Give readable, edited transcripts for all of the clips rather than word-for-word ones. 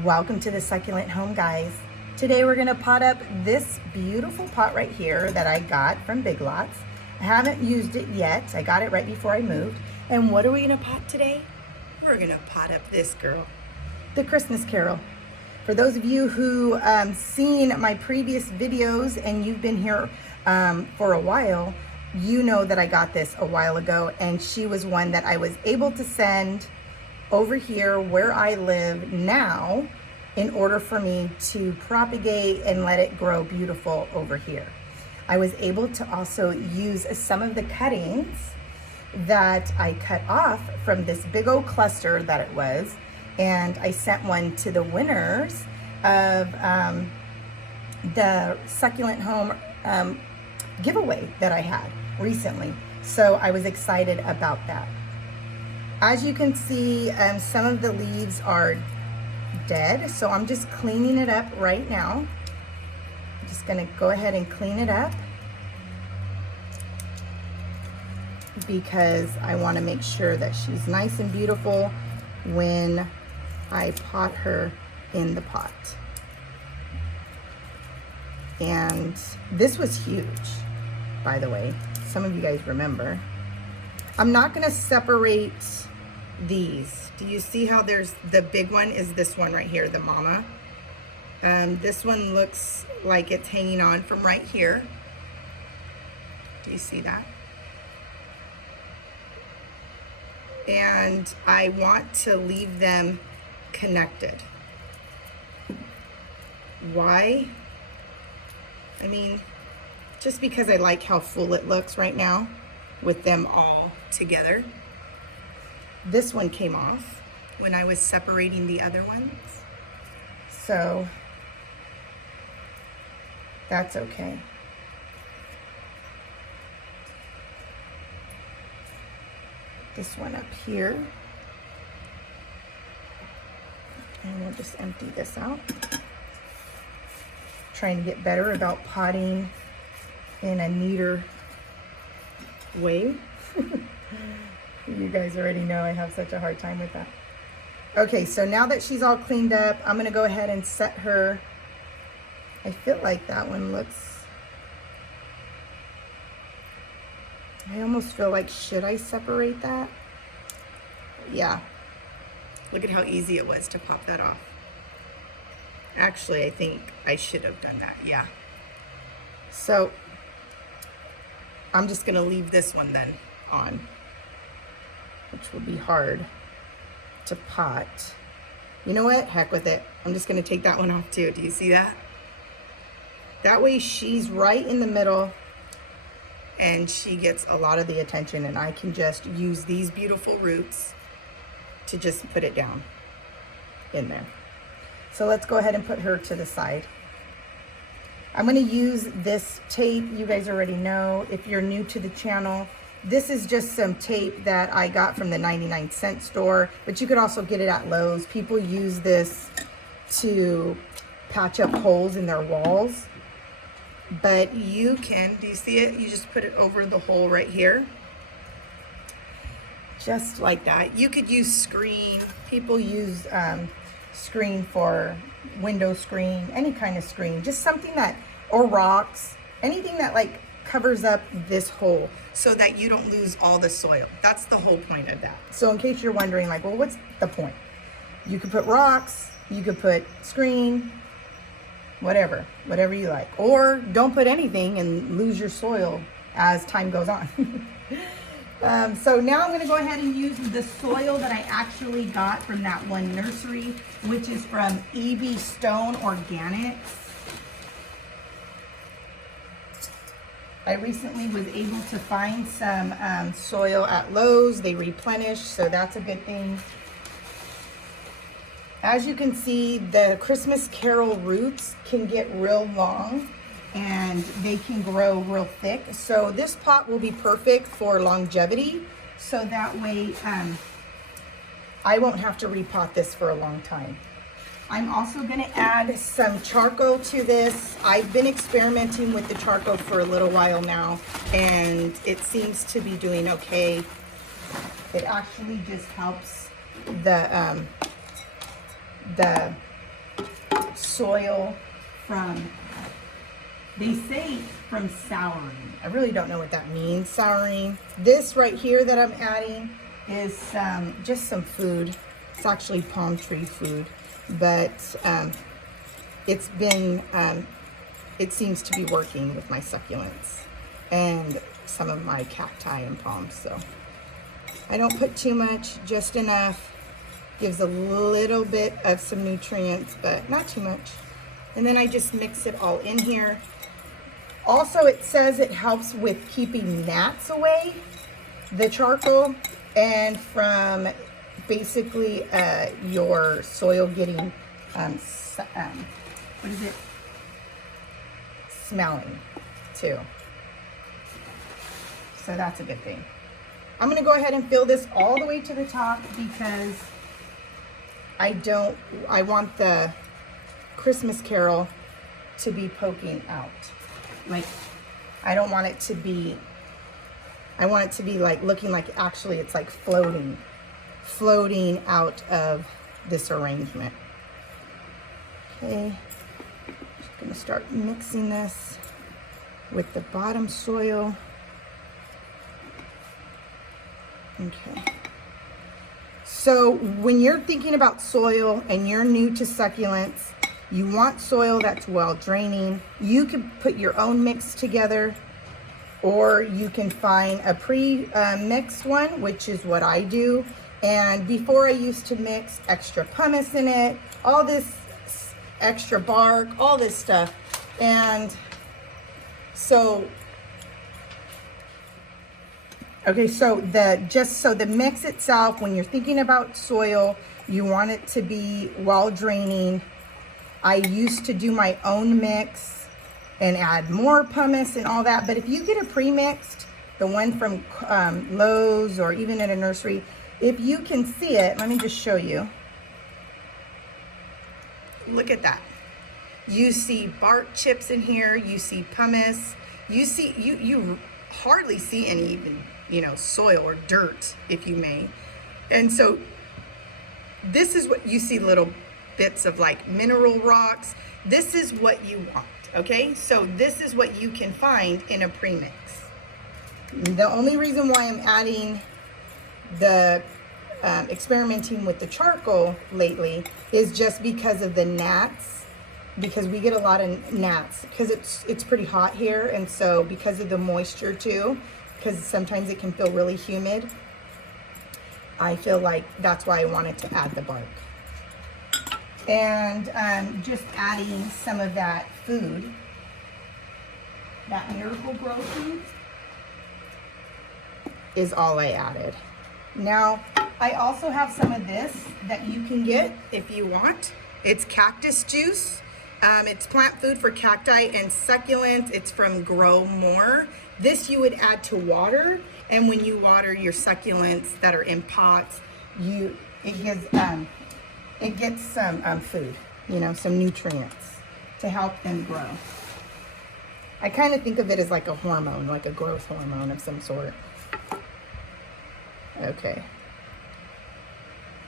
Welcome to the Succulent Home, guys. Today we're gonna pot up this beautiful pot right here that I got from Big Lots. I haven't used it yet. I got it right before I moved. And what are we gonna pot today? We're gonna pot up this girl, the Christmas Carol. For those of you who seen my previous videos and you've been here for a while, you know that I got this a while ago, and she was one that I was able to send over here where I live now in order for me to propagate and let it grow beautiful over here. I was able to also use some of the cuttings that I cut off from this big old cluster that it was, and I sent one to the winners of the Succulent Home giveaway that I had recently. So I was excited about that. As you can see, some of the leaves are dead, so I'm just cleaning it up right now. I'm just gonna go ahead and clean it up because I wanna make sure that she's nice and beautiful when I pot her in the pot. And this was huge, by the way. Some of you guys remember. I'm not gonna separate these. Do you see how there's the big one is this one right here, the mama? This one looks like it's hanging on from right here. Do you see that? And I want to leave them connected. Why? I mean, just because I like how full it looks right now with them all together. This one came off when I was separating the other ones, so that's okay. This one up here, and we'll just empty this out. Trying to get better about potting in a neater way. You guys already know I have such a hard time with that. Okay, so now that she's all cleaned up, I'm gonna go ahead and set her. I feel like that one looks, I almost feel like, should I separate that? Yeah, look at how easy it was to pop that off. Actually, I think I should have done that, yeah. So I'm just gonna leave this one then on, which will be hard to pot. You know what? Heck with it. I'm just gonna take that one off too. Do you see that? That way she's right in the middle and she gets a lot of the attention, and I can just use these beautiful roots to just put it down in there. So let's go ahead and put her to the side. I'm gonna use this tape. You guys already know, if you're new to the channel, this is just some tape that I got from the 99-cent store, but you could also get it at Lowe's. People use this to patch up holes in their walls. But you can, do you see it? You just put it over the hole right here. Just like that. You could use screen. People use screen for window screen, any kind of screen, just something that, or rocks, anything that like covers up this hole so that you don't lose all the soil. That's the whole point of that. So in case you're wondering, like, well, what's the point? You could put rocks, you could put screen, whatever you like, or don't put anything and lose your soil as time goes on. So now I'm gonna go ahead and use the soil that I actually got from that one nursery, which is from EB Stone Organics. I recently was able to find some soil at Lowe's. They replenish, so that's a good thing. As you can see, the Christmas Carol roots can get real long and they can grow real thick. So this pot will be perfect for longevity. So that way I won't have to repot this for a long time. I'm also gonna add some charcoal to this. I've been experimenting with the charcoal for a little while now, and it seems to be doing okay. It actually just helps the soil from, they say from souring. I really don't know what that means, souring. This right here that I'm adding is just some food. It's actually palm tree food, but it's been, it seems to be working with my succulents and some of my cacti and palms. So I don't put too much, just enough. Gives a little bit of some nutrients, but not too much. And then I just mix it all in here. Also, it says it helps with keeping gnats away, the charcoal, and from basically your soil getting, what is it? Smelling too. So that's a good thing. I'm gonna go ahead and fill this all the way to the top because I want the Christmas Carol to be poking out. Like, I don't want it to be, I want it to be like looking like actually it's like floating out of this arrangement. Okay, just gonna start mixing this with the bottom soil. Okay. So when you're thinking about soil and you're new to succulents, you want soil that's well draining. You can put your own mix together, or you can find a pre-mixed one, which is what I do. And before I used to mix extra pumice in it, all this extra bark, all this stuff. And so, okay, so the mix itself, when you're thinking about soil, you want it to be well draining. I used to do my own mix and add more pumice and all that, but if you get a pre-mixed, the one from Lowe's or even at a nursery, if you can see it, let me just show you. Look at that. You see bark chips in here, you see pumice, you hardly see any even, soil or dirt, if you may. And so this is what you see, little bits of like mineral rocks. This is what you want, okay? So this is what you can find in a premix. The only reason why I'm adding the experimenting with the charcoal lately is just because of the gnats, because we get a lot of gnats because it's pretty hot here, and so because of the moisture too, because sometimes it can feel really humid, I feel like that's why I wanted to add the bark. And just adding some of that food, that Miracle Grow food, is all I added. Now, I also have some of this that you can get if you want. It's cactus juice. It's plant food for cacti and succulents. It's from Grow More. This you would add to water, and when you water your succulents that are in pots, it gets some food, some nutrients to help them grow. I kind of think of it as like a hormone, like a growth hormone of some sort. Okay.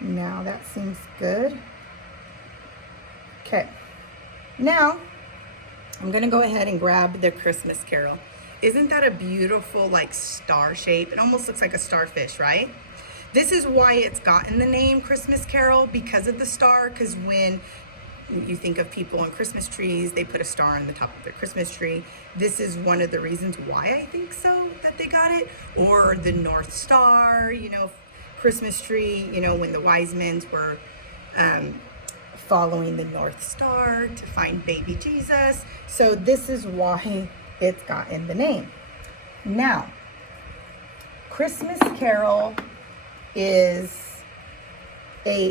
Now that seems good. Okay. Now, I'm going to go ahead and grab the Christmas Carol. Isn't that a beautiful, like, star shape? It almost looks like a starfish, right? This is why it's gotten the name Christmas Carol, because of the star, because when you think of people on Christmas trees, they put a star on the top of their Christmas tree. This is one of the reasons why I think so, that they got it. Or the North Star, Christmas tree, when the wise men were following the North Star to find baby Jesus. So this is why it's gotten the name. Now, Christmas Carol is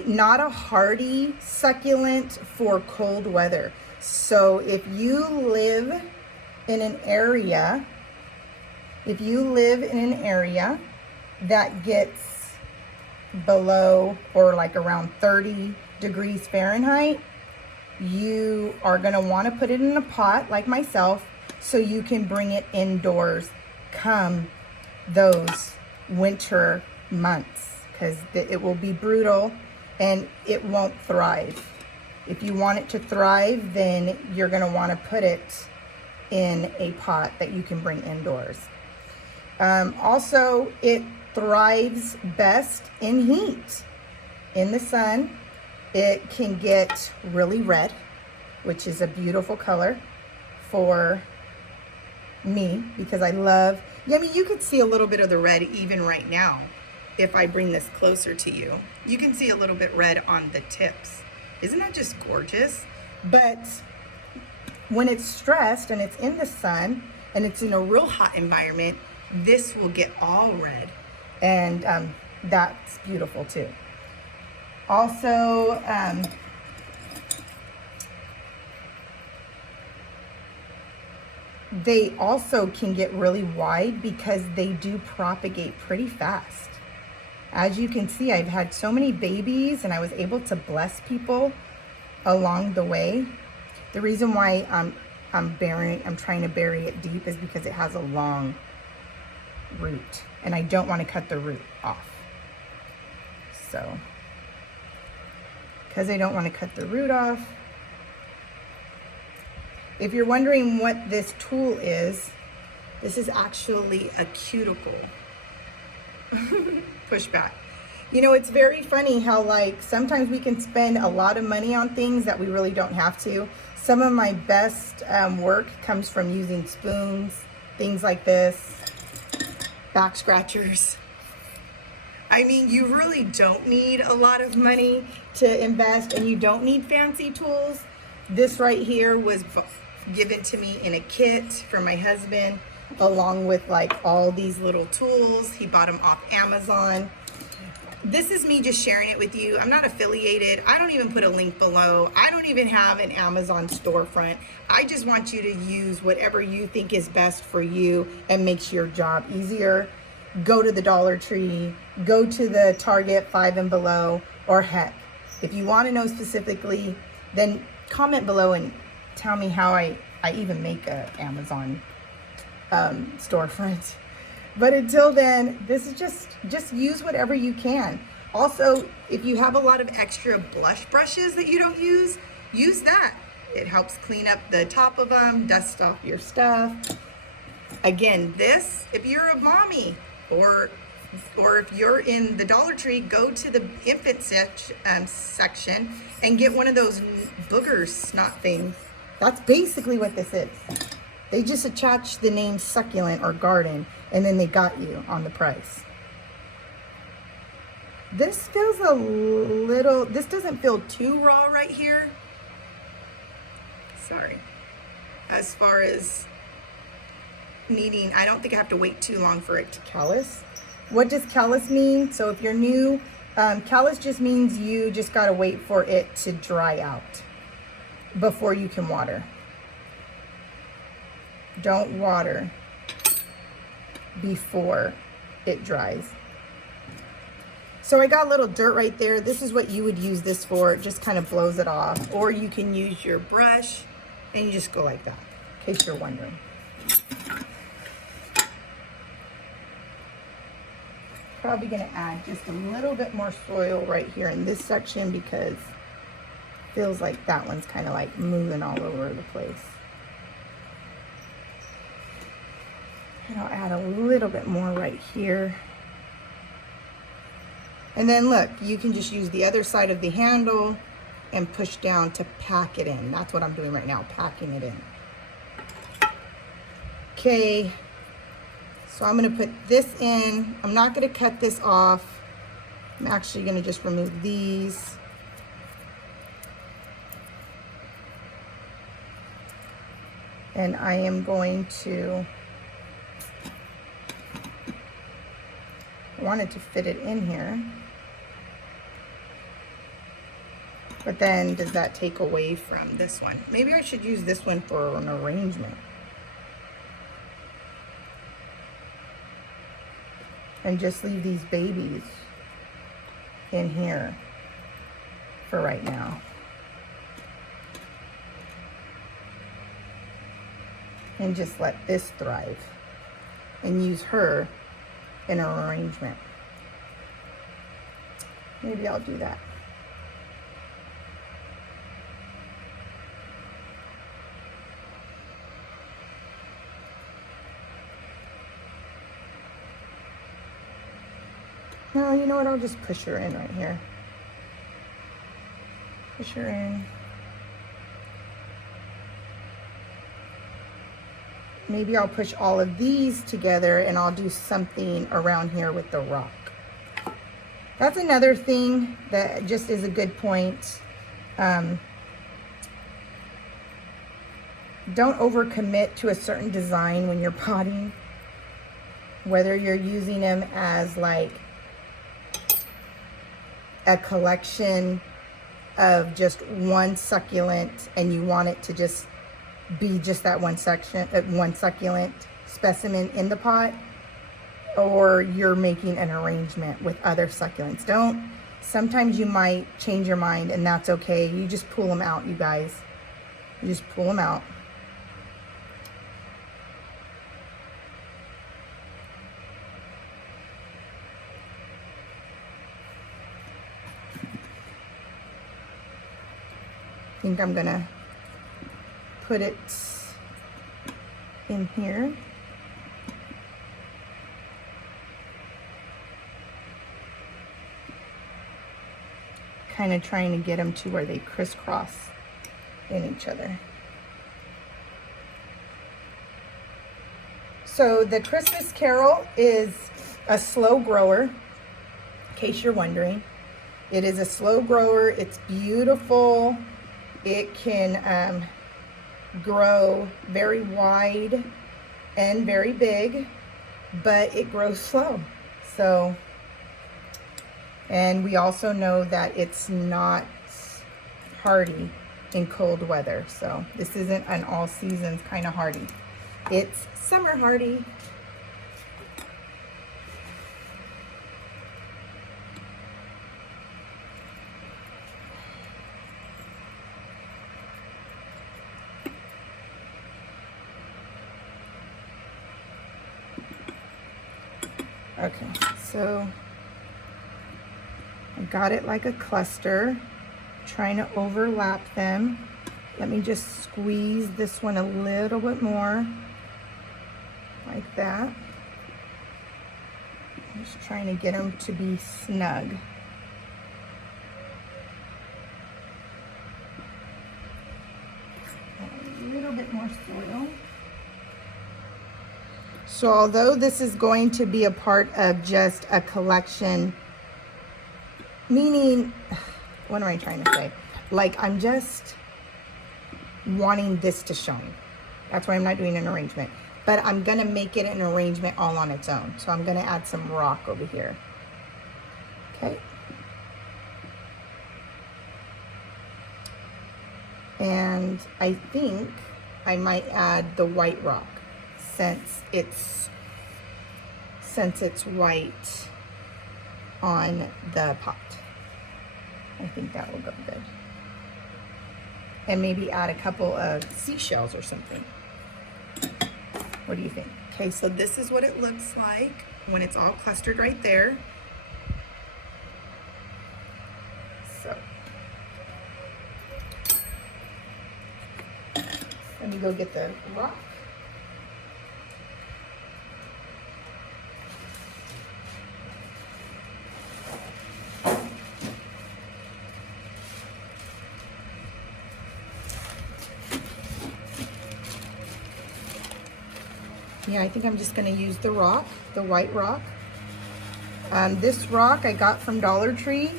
not a hardy succulent for cold weather. So if you live in an area, that gets below or like around 30 degrees Fahrenheit, you are going to want to put it in a pot like myself so you can bring it indoors come those winter months, because it will be brutal and it won't thrive. If you want it to thrive, then you're going to want to put it in a pot that you can bring indoors. Also, it thrives best in heat. In the sun, it can get really red, which is a beautiful color for me because I love, I mean, you could see a little bit of the red even right now. If I bring this closer to you, you can see a little bit red on the tips. Isn't that just gorgeous? But when it's stressed and it's in the sun and it's in a real hot environment, this will get all red, and that's beautiful too. Also, they also can get really wide because they do propagate pretty fast. As you can see, I've had so many babies and I was able to bless people along the way. The reason why I'm trying to bury it deep is because it has a long root and I don't want to cut the root off. So, because I don't want to cut the root off. If you're wondering what this tool is, this is actually a cuticle. Push back. You know, it's very funny how like sometimes we can spend a lot of money on things that we really don't have to. Some of my best work comes from using spoons, things like this, back scratchers. I mean, you really don't need a lot of money to invest and you don't need fancy tools. This right here was given to me in a kit from my husband, along with like all these little tools. He bought them off Amazon. This is me just sharing it with you. I'm not affiliated. I don't even put a link below. I don't even have an Amazon storefront. I just want you to use whatever you think is best for you and makes your job easier. Go to the Dollar Tree, go to the Target 5 and below, or heck, if you want to know specifically, then comment below and tell me how I even make a Amazon storefront. But until then, this is just use whatever you can. Also, if you have a lot of extra blush brushes that you don't use that. It helps clean up the top of them, dust off your stuff. Again, this, if you're a mommy or if you're in the Dollar Tree, go to the infant section and get one of those booger snot things. That's basically what this is. They just attach the name succulent or garden, and then they got you on the price. This feels a little, this doesn't feel too raw right here. Sorry. As far as needing, I don't think I have to wait too long for it to callus. What does callus mean? So if you're new, callus just means you just gotta wait for it to dry out before you can water. Don't water before it dries. So I got a little dirt right there. This is what you would use this for. It just kind of blows it off. Or you can use your brush and you just go like that, in case you're wondering. Probably gonna add just a little bit more soil right here in this section because it feels like that one's kind of like moving all over the place. And I'll add a little bit more right here. And then look, you can just use the other side of the handle and push down to pack it in. That's what I'm doing right now, packing it in. Okay, so I'm gonna put this in. I'm not gonna cut this off. I'm actually gonna just remove these. And I am going to, I wanted to fit it in here. But then does that take away from this one? Maybe I should use this one for an arrangement. And just leave these babies in here for right now. And just let this thrive and use her in an arrangement. Maybe I'll do that. No, you know what? I'll just push her in right here. Push her in. Maybe I'll push all of these together and I'll do something around here with the rock. That's another thing that just is a good point. Don't overcommit to a certain design when you're potting. Whether you're using them as like a collection of just one succulent and you want it to just be just that one succulent specimen in the pot, or you're making an arrangement with other succulents. Sometimes you might change your mind, and that's okay. You just pull them out, you guys. You just pull them out. I think I'm gonna put it in here. Kind of trying to get them to where they crisscross in each other. So the Christmas Carol is a slow grower, in case you're wondering. It is a slow grower. It's beautiful. It can grow very wide and very big, but it grows slow. So, and we also know that it's not hardy in cold weather. So this isn't an all seasons kind of hardy. It's summer hardy. Okay, so I got it like a cluster, trying to overlap them. Let me just squeeze this one a little bit more, like that. I'm just trying to get them to be snug. A little bit more soil. So although this is going to be a part of just a collection, meaning, what am I trying to say? Like, I'm just wanting this to shine. That's why I'm not doing an arrangement. But I'm gonna make it an arrangement all on its own. So I'm gonna add some rock over here. Okay. And I think I might add the white rock, since it's white on the pot. I think that will go good. And maybe add a couple of seashells or something. What do you think? Okay, so this is what it looks like when it's all clustered right there. So let me go get the rock. Yeah, I think I'm just going to use the rock, the white rock. This rock I got from Dollar Tree.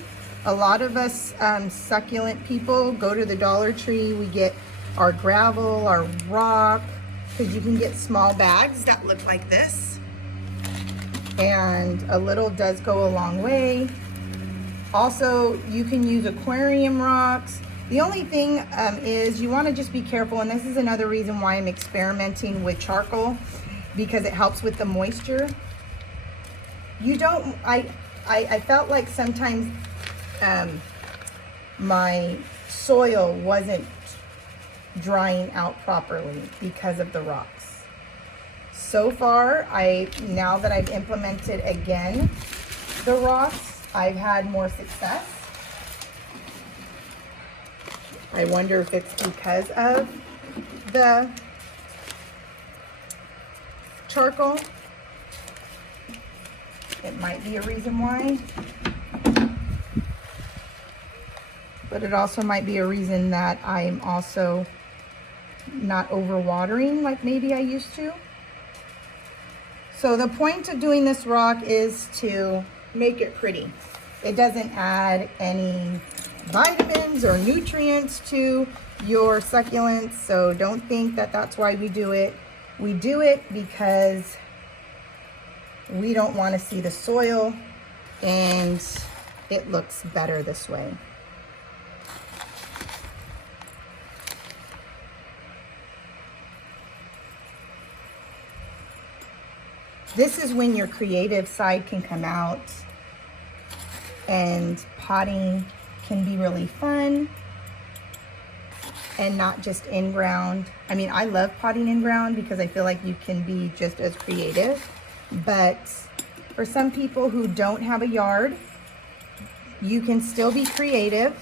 A lot of us succulent people go to the Dollar Tree. We get our gravel, our rock, because you can get small bags that look like this. And a little does go a long way. Also, you can use aquarium rocks. The only thing is you want to just be careful, and this is another reason why I'm experimenting with charcoal, because it helps with the moisture. You don't, I felt like sometimes my soil wasn't drying out properly because of the rocks. So far, now that I've implemented again the rocks, I've had more success. I wonder if it's because of the charcoal. It might be a reason why. But it also might be a reason that I'm also not overwatering like maybe I used to. So the point of doing this rock is to make it pretty. It doesn't add any vitamins or nutrients to your succulents, so don't think that that's why we do it. We do it because we don't want to see the soil, and it looks better this way. This is when your creative side can come out, and potting can be really fun and not just in ground. I mean, I love potting in ground because I feel like you can be just as creative. But for some people who don't have a yard, you can still be creative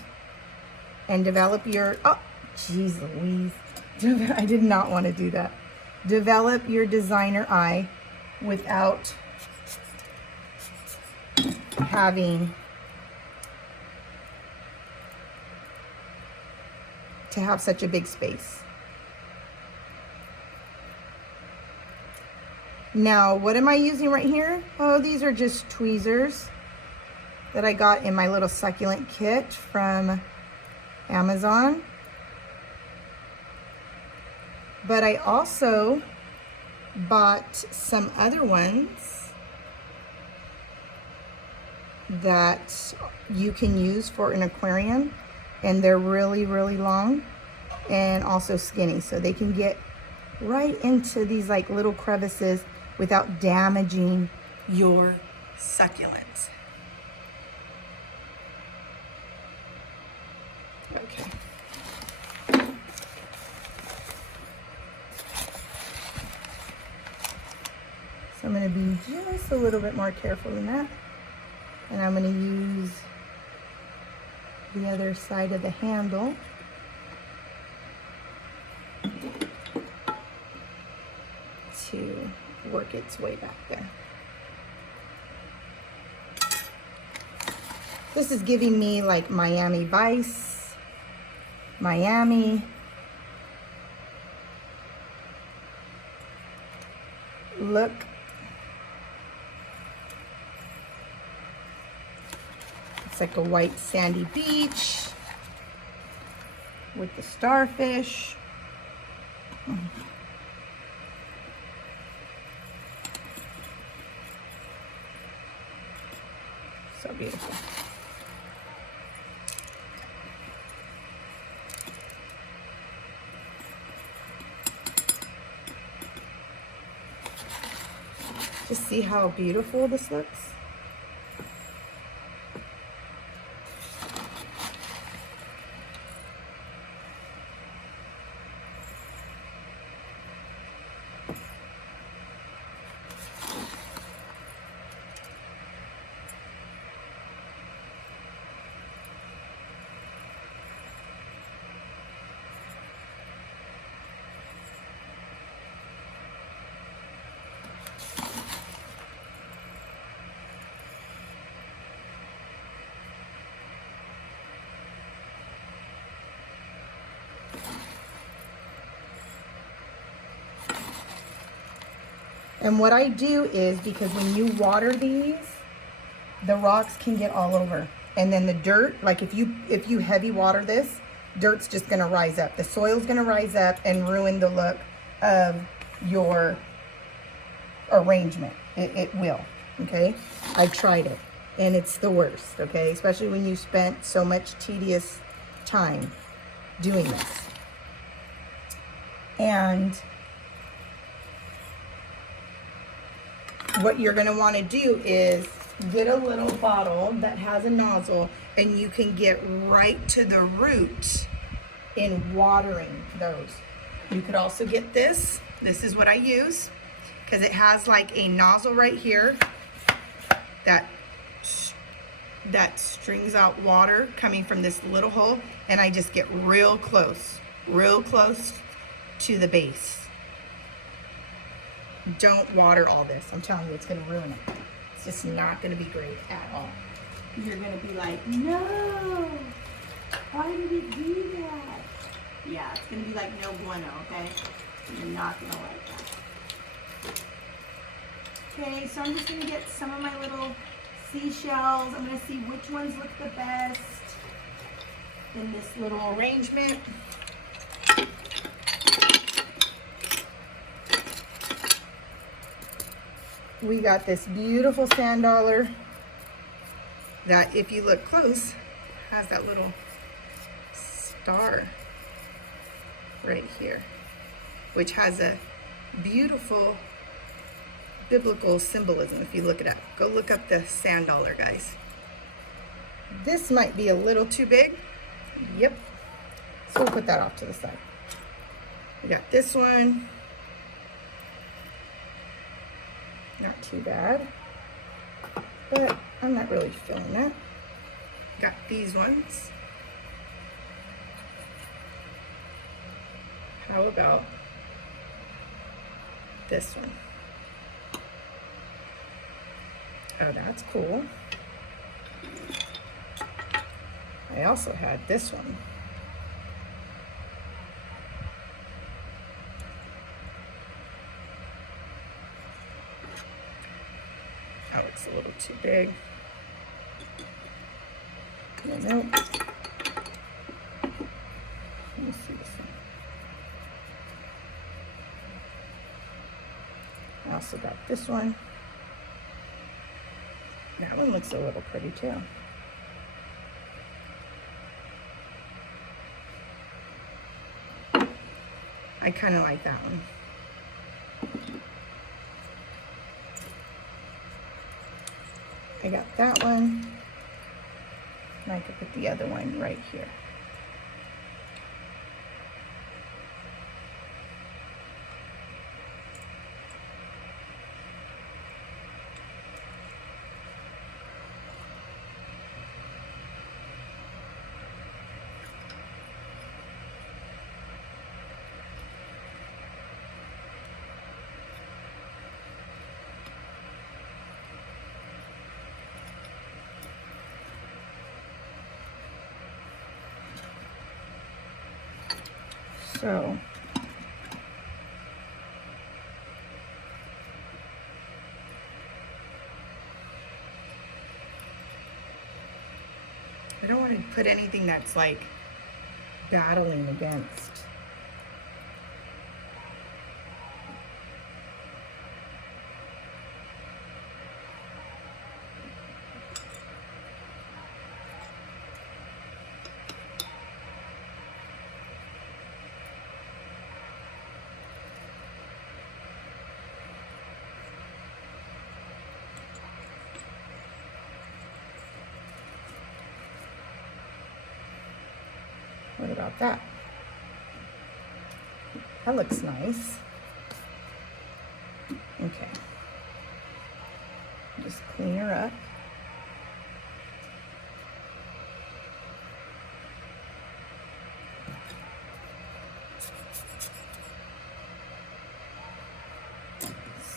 and develop your, oh, geez Louise. I did not want to do that. Develop your designer eye without having to have such a big space. Now, what am I using right here? Oh, these are just tweezers that I got in my little succulent kit from Amazon. But I also bought some other ones that you can use for an aquarium, and they're really, really long and also skinny, so they can get right into these like little crevices without damaging your succulents. Okay. So I'm going to be just a little bit more careful than that. And I'm going to use the other side of the handle to work its way back there. This is giving me like Miami Vice, Miami. Look. It's like a white sandy beach with the starfish. So beautiful. Just see how beautiful this looks. And what I do is, because when you water these, the rocks can get all over. And then the dirt, like if you heavy water this, dirt's just gonna rise up. The soil's gonna rise up and ruin the look of your arrangement. It will, okay? I've tried it and it's the worst, okay? Especially when you spent so much tedious time doing this. And what you're going to want to do is get a little bottle that has a nozzle, and you can get right to the root in watering those. You could also get this. This is what I use because it has like a nozzle right here that strings out water coming from this little hole, and I just get real close to the base. Don't water all this. I'm telling you, it's going to ruin it. It's just not gonna be great at all. You're gonna be like, no, why did it do that? Yeah, it's gonna be like no bueno, okay? You're not gonna like that. Okay, so I'm just gonna get some of my little seashells. I'm gonna see which ones look the best in this little arrangement. We got this beautiful sand dollar that, if you look close, has that little star right here, which has a beautiful biblical symbolism if you look it up. Go look up the sand dollar, guys. This might be a little too big. Yep. So we'll put that off to the side. We got this one. Not too bad, but I'm not really feeling that. Got these ones. How about this one? Oh, that's cool. I also had this one. Oh, it's a little too big. No, no. Let me see this one. I also got this one. That one looks a little pretty too. I kind of like that one. I got that one, and I could put the other one right here. So I don't want to put anything that's like battling against. What about that? That looks nice. Okay. Just clean her up.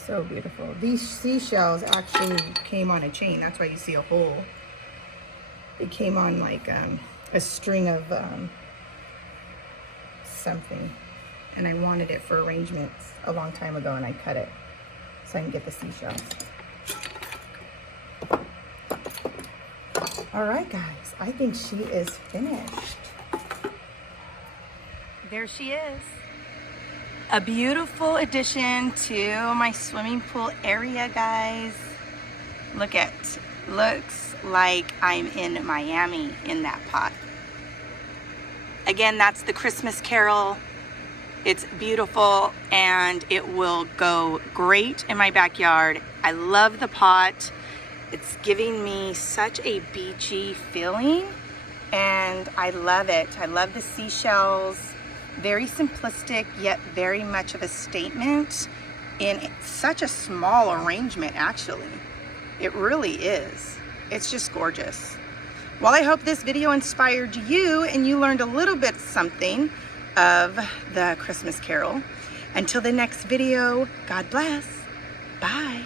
So beautiful. These seashells actually came on a chain. That's why you see a hole. It came on like a string of something, and I wanted it for arrangements a long time ago, and I cut it so I can get the seashells. All right, guys, I think she is finished. There she is. A beautiful addition to my swimming pool area, guys. Looks like I'm in Miami in that pot. Again, that's the Christmas Carol. It's beautiful and it will go great in my backyard. I love the pot. It's giving me such a beachy feeling and I love it. I love the seashells. Very simplistic, yet very much of a statement in such a small arrangement, actually. It really is. It's just gorgeous. Well, I hope this video inspired you and you learned a little bit something of the Christmas Carol. Until the next video, God bless. Bye.